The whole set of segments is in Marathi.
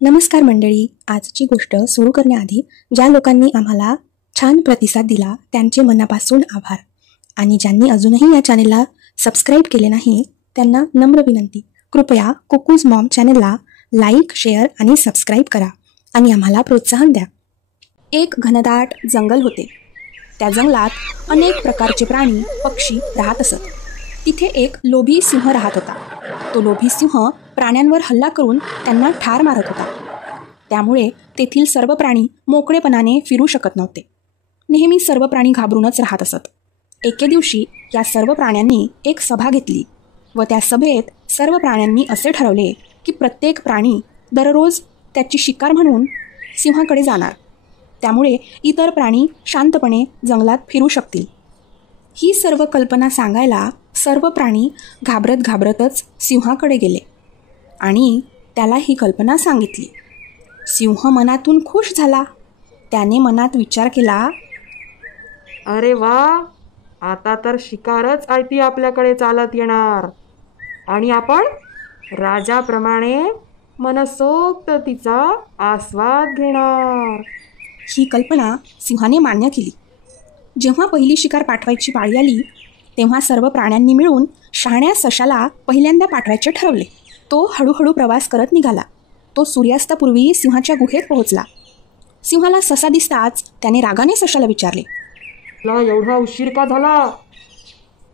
नमस्कार मंडळी. आजची गोष्ट सुरू करण्याआधी ज्या लोकांनी आम्हाला छान प्रतिसाद दिला त्यांचे मनापासून आभार, आणि ज्यांनी अजूनही या चॅनेलला सबस्क्राईब केले नाही त्यांना नम्र विनंती, कृपया कुकूज मॉम चॅनेलला लाईक, शेअर आणि सबस्क्राईब करा आणि आम्हाला प्रोत्साहन द्या. एक घनदाट जंगल होते. त्या जंगलात अनेक प्रकारचे प्राणी, पक्षी राहत असत. तिथे एक लोभी सिंह राहत होता. तो लोभी सिंह प्राण्यांवर हल्ला करून त्यांना ठार मारत होता. त्यामुळे तेथील सर्व प्राणी मोकळेपणाने फिरू शकत नव्हते. नेहमी सर्व प्राणी घाबरूनच राहत असत. एके दिवशी या सर्व प्राण्यांनी एक सभा घेतली व त्या सभेत सर्व प्राण्यांनी असे ठरवले की प्रत्येक प्राणी दररोज त्याची शिकार म्हणून सिंहाकडे जाणार. त्यामुळे इतर प्राणी शांतपणे जंगलात फिरू शकतील. ही सर्व कल्पना सांगायला सर्व प्राणी घाबरत घाबरतच सिंहाकडे गेले आणि त्याला ही कल्पना सांगितली. सिंह मनातून खुश झाला. त्याने मनात विचार केला, अरे वा, आता तर शिकारच आयती आपल्याकडे चालत येणार आणि आपण राजाप्रमाणे मनसोक्त तिचा आस्वाद घेणार. ही कल्पना सिंहाने मान्य केली. जेव्हा पहिली शिकार पाठवायची पाळी आली तेव्हा सर्व प्राण्यांनी मिळून शहाण्या सशाला पहिल्यांदा पाठवायचे ठरवले. तो हळूहळू प्रवास करत निघाला. तो सूर्यास्तापूर्वी सिंहाच्या गुहेत पोहोचला. सिंहाला ससा दिसताच त्याने रागाने सशाला विचारले, तुला एवढा उशीर का झाला?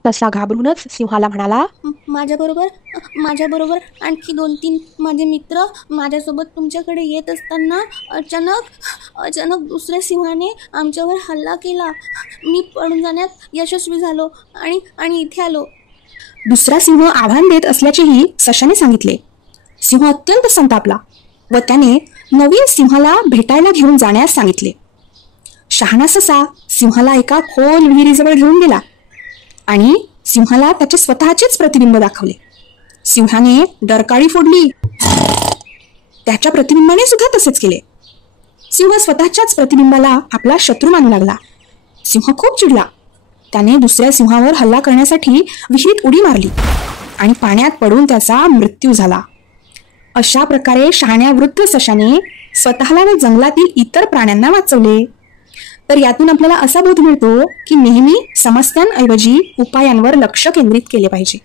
ससा घाबरूनच सिंहाला म्हणाला, माझ्याबरोबर आणखी 2-3 माझे मित्र माझ्यासोबत तुमच्याकडे येत असताना अचानक दुसऱ्या सिंहाने आमच्यावर हल्ला केला. मी पळून जाण्यात यशस्वी झालो आणि इथे आलो. दुसरा सिंह आव्हान देत असल्याचेही सशाने सांगितले. सिंह अत्यंत संतापला व त्याने नवीन सिंहाला भेटायला घेऊन जाण्यास सांगितले. शहाणा ससा सिंहाला एका खोल विहिरीजवळ घेऊन गेला आणि सिंहाला त्याचे स्वतःचेच प्रतिबिंब दाखवले. सिंहाने डरकाळी फोडली. त्याच्या प्रतिबिंबाने सुद्धा तसेच केले. सिंह स्वतःच्याच प्रतिबिंबाला आपला शत्रू मानू लागला. सिंह खूप चिडला. त्याने दुसऱ्या सिंहावर हल्ला करण्यासाठी विहिरीत उडी मारली आणि पाण्यात पडून त्याचा मृत्यू झाला. अशा प्रकारे शहाण्या वृद्ध सशाने स्वतःला व जंगलातील इतर प्राण्यांना वाचवले. तर यातून आपल्याला असा बोध मिळतो की नेहमी समस्यांऐवजी उपायांवर लक्ष केंद्रित केले पाहिजे.